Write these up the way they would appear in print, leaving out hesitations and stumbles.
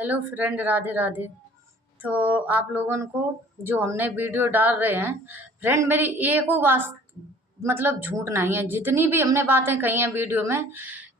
Hello friend, Radhe Radhe. तो आप लोगों को जो हमने वीडियो डाल रहे हैं फ्रेंड, मेरी एको बात मतलब झूठ नहीं है। जितनी भी हमने बातें कही हैं वीडियो में,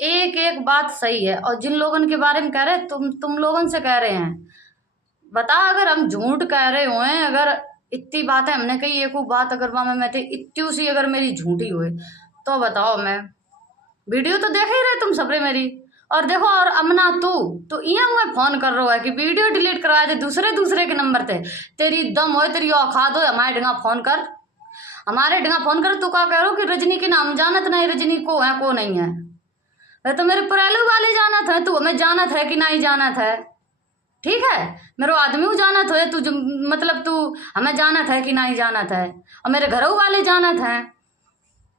एक एक बात सही है। और जिन लोगों के बारे में कह रहे हैं, तुम लोगों से कह रहे हैं, बता अगर हम झूठ कह रहे हुए, अगर इतनी बातें हमने कही, एको बात अगर मैं थे इतनी सी अगर मेरी झूठी हुई, तो बताओ। मैं वीडियो तो देख ही रहे तुम सबरे मेरी। और देखो, और अमना तू इं मैं फोन कर रहा है कि वीडियो डिलीट करवाए थे दूसरे दूसरे के नंबर थे। तेरी दम हो, तेरी औकात हो, हमारे ढंगा फोन कर, हमारे ढंगा फोन कर। तू क्या कह रहा हो कि रजनी के नाम जानत नहीं, रजनी को है को नहीं है। वे तो मेरे पुरालू वाले जानत है, तू हमें जानत है कि नहीं जानत है। ठीक है, मेरे आदमी जानत हो, तू मतलब तू हमें जानत है कि नहीं जानत है। और मेरे घरों वाले जानत है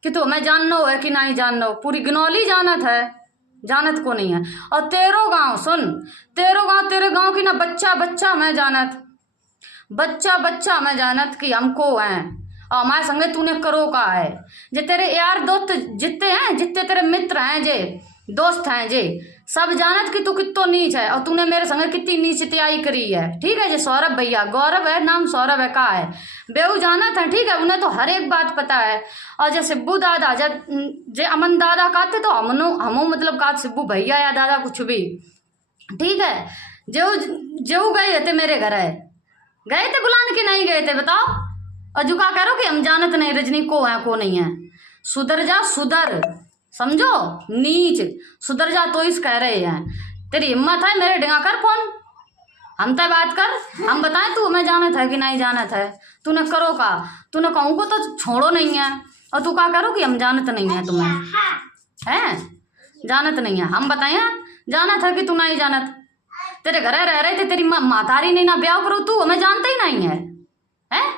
कि तू हमें जानना है कि नहीं जानना हो। पूरी गनौली जानत है, जानत को नहीं है। और तेरो गांव सुन, तेरे गांव की ना बच्चा बच्चा मैं जानत, बच्चा बच्चा मैं जानत कि हमको हैं। और हमारे संगे तूने करो का है। जे तेरे यार दोस्त जितने हैं, जितने तेरे मित्र हैं, जे दोस्त हैं, जे सब जानत कि तू कितो नीच है। और तूने मेरे संगे कितनी नीचतियाई करी है। ठीक है, जे सौरभ भैया, गौरव है नाम, सौरभ है का है, बेऊ जानत है। ठीक है, उन्हें तो हर एक बात पता है। और जे सिब्बू दादा, जे अमन दादा कहते तो हमो मतलब का सिब्बू भैया या दादा कुछ भी। ठीक है, जो गए थे मेरे घर है, गए थे बुलाने के नहीं गए थे, बताओ। और जो का करो कि हम जानत नहीं रजनी को है को नहीं है। सुधर जा, सुधर, समझो नीच, सुधर जा। तो इस कह रहे हैं, तेरी हिम्मत है मेरे ढंगा कर फोन, हम तय बात कर, हम बताएं तू हमें जानत है कि नहीं जानत है। तूने करो का, तूने कहूँ को तो छोड़ो नहीं है। और तू क्या करो कि हम जानत नहीं है, तुम्हें है जानत नहीं है। हम बताए जानत है कि तू नहीं जानत। तेरे घर रह रहे थे, तेरी मातारी नहीं ना ब्याह करो, तू हमें जानते ही नहीं है, हैं?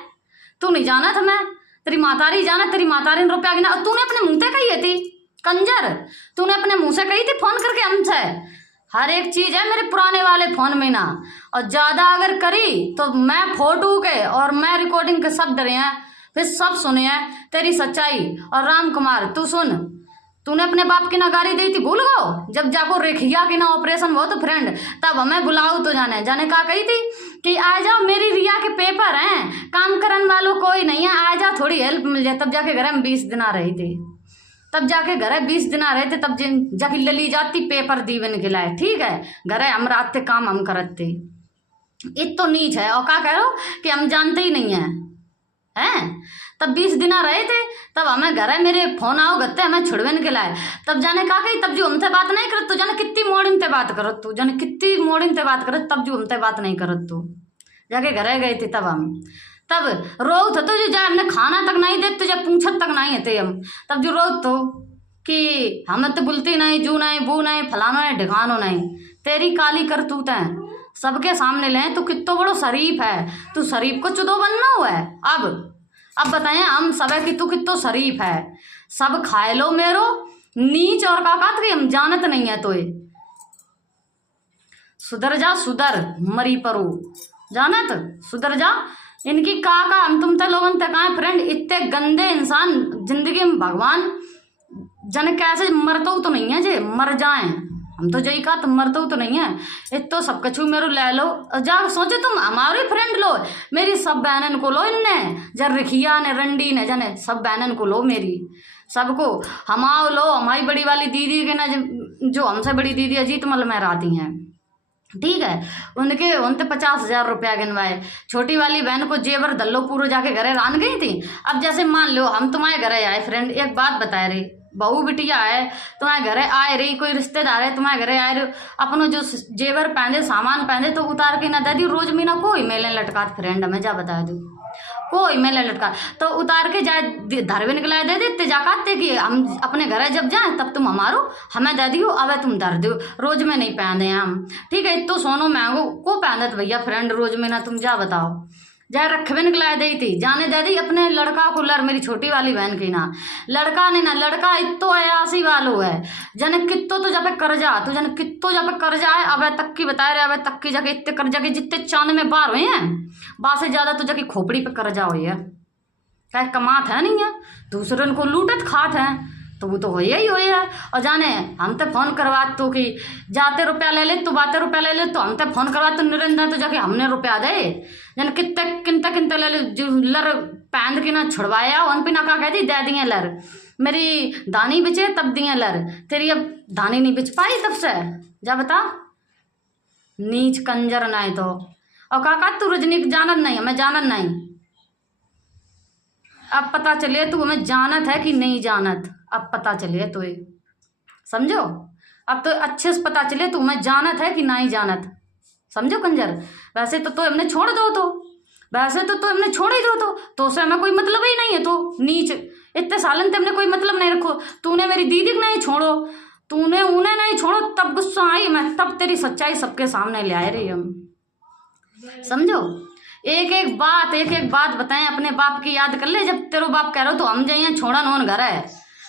तू नहीं जानत हमें, तेरी मातारी जानत, तेरी मातारी ने रुपया गिना। और तूने अपने मुंह से कही थी कंजर, तूने अपने मुंह से कही थी फोन करके हमसे। हर एक चीज है मेरे पुराने वाले फोन में ना। और ज्यादा अगर करी तो मैं फोटो के और मैं रिकॉर्डिंग के सब डरे हैं, फिर सब सुने हैं तेरी सच्चाई। और राम कुमार तू सुन, तूने अपने बाप की ना गाड़ी दी थी, भूल गो जब जाको रेखिया की ना ऑपरेशन हो तो फ्रेंड, तब हमें बुलाओ तो जाने जाने का कही थी कि आ जाओ, मेरी रिया के पेपर हैं, काम करने वालों कोई नहीं है, आ जाओ थोड़ी हेल्प मिल जाए। तब जाके घर में 20 दिन आ रही थी, तब जाके घर 20 दिन आ रहे थे, तब जाके लली जाती पेपर दीवन के लाए। ठीक है, घर हम रात थे काम हम करते, इत तो नीच है। और क्या कह रहे हो कि हम जानते ही नहीं है, हैं? तब 20 दिन आ रहे थे, तब हमें घर मेरे फोन आओ गत्ते हमें छुड़वेन के लाए। तब जाने का कही, तब जो हमसे बात नहीं करत, तू जाने कितनी मॉर्निंग ते बात करत, तू जाने कितनी मॉर्निंग ते बात करत, तब जो हमसे बात नहीं करत। तू जाके घर गए थे, तब हम तब रो था तो जो जाए हमने खाना तक नहीं दे, तुझे पूछत तक नहीं थे हम। तब जो रो तो कि हमें तो बुलती नहीं, जू नहीं, बू नहीं, फलानो नहीं, ढिकानो नहीं। तेरी काली करतूत है सबके सामने ले, तू कितो बड़ो शरीफ है, तू शरीफ को चुदो बनना हुआ है। अब बताए हम सब है कि तू कितो शरीफ है। सब खाए लो मेरो नीच और काकात के हम जानत नहीं है। तो सुधर जा, सुधर, मरी परू जानत, सुधर जा। इनकी काका हम तुम ते लोगन ते कहा फ्रेंड, इतने गंदे इंसान जिंदगी में भगवान जन कैसे मरतो तो नहीं है, जे मर जाए हम तो जई का, तुम मरतो तो नहीं है। इत तो सब कछु मेरो ले लो, जा सोचे तुम हमारी फ्रेंड लो, मेरी सब बहनन को लो, इनने जर रिखिया ने रंडी ने जने सब बहनन को लो, मेरी सबको हमाओ लो। हमारी बड़ी वाली दीदी के ना, जो हमसे बड़ी दीदी अजीत मल में आती हैं, ठीक है, उनके 50,000 रुपया गिनवाए। छोटी वाली बहन को जेवर दल्लो पूरा जाके घरे रान गई थी। अब जैसे मान लो हम तुम्हारे घरे आए फ्रेंड, एक बात बताए रही, बहू बिटिया है तुम्हारे घरे आए रही, कोई रिश्तेदार है तुम्हारे घरे आए रही, अपनो जो जेवर पहने सामान पहने तो उतार के ना दे दी। रोज मीना कोई मेले लटकात फ्रेंड, हमें जा बता दू, कोई मेले लटका तो उतार के जाए धरवे निकला दे देते जाकाते कि हम अपने घर जब जाए तब तुम हमारो हमें दे दियो, अब तुम धर दो, रोज में नहीं पहने हम। ठीक है, तो सोनो महंगो को पहनत भैया फ्रेंड रोज में ना, तुम जा बताओ। जाए रखवे निकला दी थी, जाने दे दी अपने लड़का को, मेरी छोटी वाली बहन की ना, लड़का ने ना, लड़का इतो अयासी वालो है जने कितो तो जब कर्जा, तो जने कितो जब कर्जा है। अब तक की बता रहे, अब तक की जगह इतने कर्जा के जितने चांद में बार हुए हैं, बार से ज्यादा तो जगह खोपड़ी पे कर्जा हुई है। क्या कमात है नहीं है, दूसरे को लूटत खात है। तो वो तो हो ही हो है। और जाने हम तो फोन करवा तो कि जाते रुपया ले ले, तू बाते रुपया ले ले, तो हम तो फोन करवा तो नरेंद्र तो जाके हमने रुपया दे जन कितने किनते किनते ले ले जो लर पैंद की ना छुड़वाया वन पे ना कहा कहती दे दिए लर, मेरी दानी बिचे तब दिए लर, तेरी अब दानी नहीं बिच पाई तब से, जा बता नीच कंजर ना है तो। और काका तू रजनी जानत नहीं, हमें जानत नहीं, अब पता चले तू हमें जानत है कि नहीं जानत, अब पता चले तो समझो, अब तो अच्छे से पता चले तू हमें जानत है कि नहीं जानत, समझो कंजर। वैसे तो हमने छोड़ दो, तो वैसे तो हमने छोड़ ही दो, तो उससे हमें कोई मतलब ही नहीं है। तो नीच इतने सालन से हमने कोई मतलब नहीं रखो, तूने मेरी दीदी को नहीं छोड़ो, तूने उन्हें नहीं छोड़ो, तब गुस्सा आई मैं, तब तेरी सच्चाई सबके सामने ले आए रही हम, समझो। एक एक बात बताएं, अपने बाप की याद कर ले। जब तेरो बाप कह रहे हो तो हम जाइए छोड़न ओन घर है,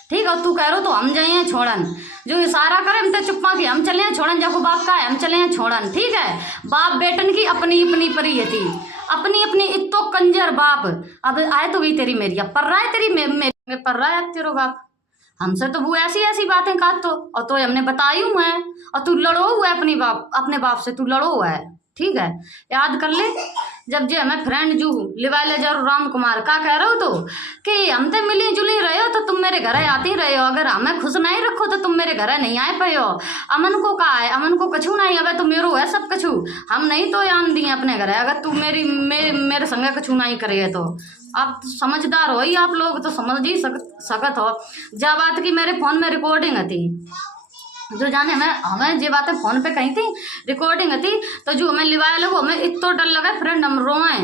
ठीक है, तू कह रहे हो तो हम जाइए छोड़न, जो इशारा करे हम तो चुप्पा की हम चले छोड़न, जब बाप का है हम चले छोड़न, ठीक है। बाप बेटन की अपनी अपनी परी थी, अपनी अपनी इतो कंजर बाप। अब आए तो गई तेरी मेरी, अब पर रहा है तेरी मेरे पर रहा है अब तेरो बाप हमसे, तो वो ऐसी ऐसी बातें का तो, और तो हमने बताई हूँ है, और तू लड़ो हुआ है अपने बाप से, तू लड़ो हुआ है, ठीक है। याद कर ले जब जे हमें फ्रेंड जू लिवाले जरूर राम कुमार का कह रहे हो तो कि हम तो मिली जुली रहे हो, तो तुम मेरे घर आती रहे हो, अगर हमें खुश नहीं रखो तो तुम मेरे घर नहीं आए पे हो। अमन को कहा है, अमन को कछू नहीं, अब तो मेरो है सब कछू, हम नहीं तो यान दिए अपने घर है, अगर तू मेरे संगे कछू नहीं करे तो। आप समझदार हो ही आप लोग, तो समझ ही सकत हो। जा बात की मेरे फोन में रिकॉर्डिंग थी, जो जाने हमें जे बातें फोन पे कही थी रिकॉर्डिंग थी, तो जो हमें लिवाए लोग हमें इतना डर लगा फ्रेंड, हम रोए,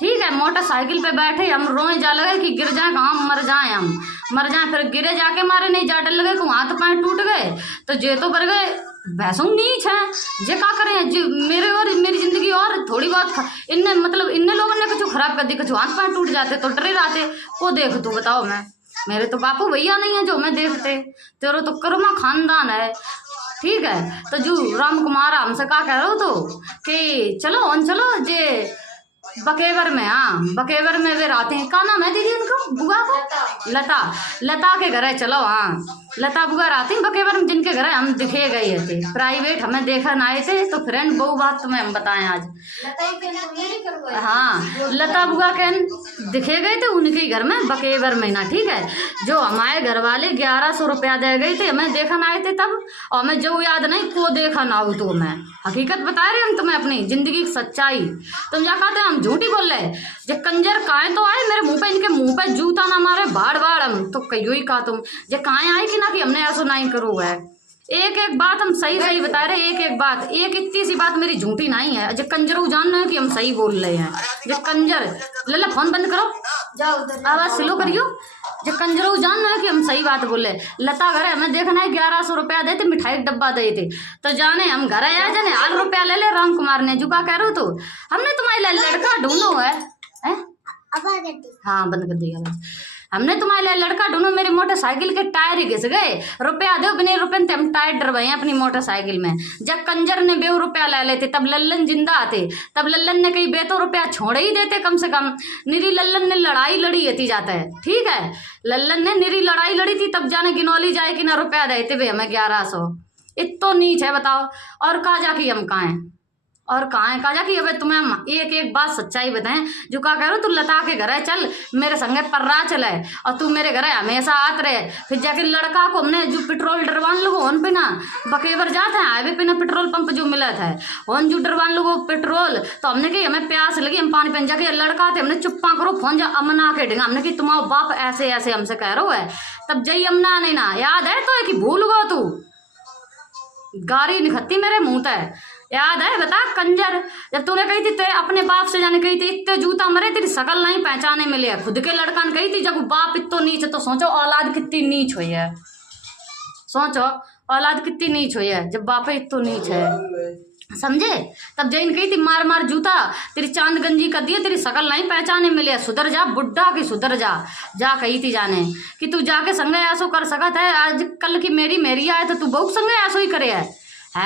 ठीक है, मोटरसाइकिल पे बैठे हम रोए, जा लगे कि गिर जाए, कहाँ मर जाए, फिर गिरे जाके मारे नहीं, जा डर लगे कि हाथ पैर टूट गए, तो जे तो बर गए भैंसों नीच है, जे का करें, जे मेरे और मेरी जिंदगी और थोड़ी बहुत इनने मतलब इनने लोगों ने कुछ खराब कर दी, कुछ हाथ पैर टूट जाते तो डरे रहते को देख, तू बताओ मैं, मेरे तो बापू भैया नहीं है जो मैं देखते, तेरो तो कर्मा खानदान है, ठीक है। तो जो राम कुमार हमसे का कह रहे हो तो कि चलो जे बकेवर में, हाँ बकेवर में वे रहते हैं, का नाम है दीदी उनको, बुआ को लता के घर है, चलो हाँ लता बुआ रहती हैं बकेवर में, जिनके घर हम दिखे गए थे प्राइवेट, हमें देखा आए थे, तो फ्रेंड बहु बात तुम्हें हम बताएं आज, हाँ लता बुआ के दिखे गए थे उनके घर में बकेवर में ना, ठीक है। जो हमारे घर वाले 1100 रुपया दे गए थे, हमें देखा आए थे तब, और हमें जो याद नहीं को देखा ना हो, तो मैं हकीकत बता रहे हम तुम्हें अपनी जिंदगी की सच्चाई, तुम क्या कहते हैं हम झूठी बोल रहे, जो कंजर काहे तो आए मेरे मुंह पे, इनके मुंह पे जूता ना मारे बाड़ हम तो कहियो ही कहा तुम जे काहे आए कि ना कि हमने ऐसा नहीं करो है। एक एक बात हम सही बता रहे, एक बात, एक इतनी सी बात मेरी झूठी नहीं है, जो कंजर जानना है कि हम सही बोल रहे हैं, जो कंजर लल्ला फोन बंद करो, जाओ आवाज स्लो करियो, जो कंजर जानना है कि हम सही बात बोले। लता घर हमें देखना है 1100 रुपया देते, मिठाई डब्बा दे थे, तो जाने हम घर आया जाने 8 रुपया ले ले राम कुमार ने, जुका कह रहे हो तो हमने तुम्हारे लड़का ढूंढो है, हाँ बंद कर दिया, हमने तुम्हारे लिए लड़का ढूंढो, मेरी मोटरसाइकिल के टायर ही घिस गए, रुपया दो, बिना रुपये से हम टायर डरवाए अपनी मोटरसाइकिल में। जब कंजर ने 2 रुपया ले लेते तब लल्लन जिंदा आते, तब लल्लन ने कहीं 2 रुपया छोड़ ही देते कम से कम, निरी लल्लन ने लड़ाई लड़ी थी जाता है, ठीक है, लल्लन ने निरी लड़ाई लड़ी थी, तब जाने गिनौली जाए कि ना रुपया देते भाई हमें 1100, इतो नीच है बताओ। और कहा जा कि हम कहाँ हैं, और कहाँ है, कहा जा कि अब तुम्हें हम एक एक बात सच्चाई बताएं, जो कहा कह रहे तू लता के घर है चल मेरे संगे पर्रा चले, और तू मेरे घर है हमेशा आत रहे, फिर जाके लड़का को हमने जो पेट्रोल डरवान लोगो उन पे ना बकेवर जाते हैं हाईवे पे ना पेट्रोल पंप जो मिला था उन जो डरवान लोगो पेट्रोल, तो हमने कही हमें प्यास लगी हम पानी पीने, जाके लड़का थे हमने चुप्पा करो फोन जा अमना के ढेंगा, हमने कि तुम्हारा बाप ऐसे ऐसे हमसे कह रहा है, तब जई अमना नहीं ना याद है तो है कि भूल गो तू, गाड़ी निखत्ती मेरे मुंह तय याद है बता कंजर, जब तूने कही थी तेरे अपने बाप से जाने कही थी इतने जूता मरे तेरी शकल नहीं पहचाने मिले, खुद के लड़का ने कही थी जब बाप इतो नीच, तो सोचो औलाद कितनी नीच हुई है, सोचो औलाद कितनी नीच हुई है जब बाप इतो नीच है, समझे। तब जैन कही थी मार मार जूता तेरी चांद गंजी कर दिए, तेरी शकल नहीं पहचाने मिले, सुधर जा बुढ़ा की सुधर जा कही थी जाने कि तू जाके संगे ऐसो कर सकत है, आज कल की मेरी आए तो तू बहुत संगे ऐसो ही करे है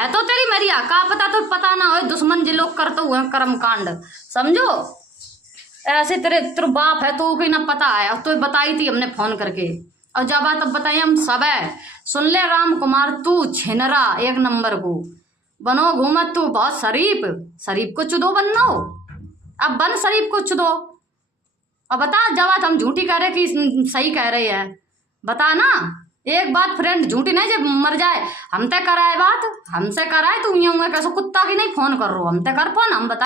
तो तेरी मेरी का पता, तो पता ना हो दुश्मन जे लोग करते हुए कर्म कांड, समझो ऐसे तेरे बाप है तो कोई ना पता है, तो बताई थी हमने फोन करके, और जब बात अब बताइए हम सब है, सुन ले राम कुमार तू छिनरा एक नंबर को, बनो घूमत तू बहुत शरीफ, शरीफ को चुदो बनना हो, अब बन शरीफ को चुदो। अब बता जब बात हम झूठी कह रहे कि सही कह रही है, बता ना। एक बात फ्रेंड झूठी नहीं जब मर जाए, हम ते कराए बात, हमसे कराए तू यूं कैसे कुत्ता की नहीं फोन कर रो, हम ते कर फोन हम बता।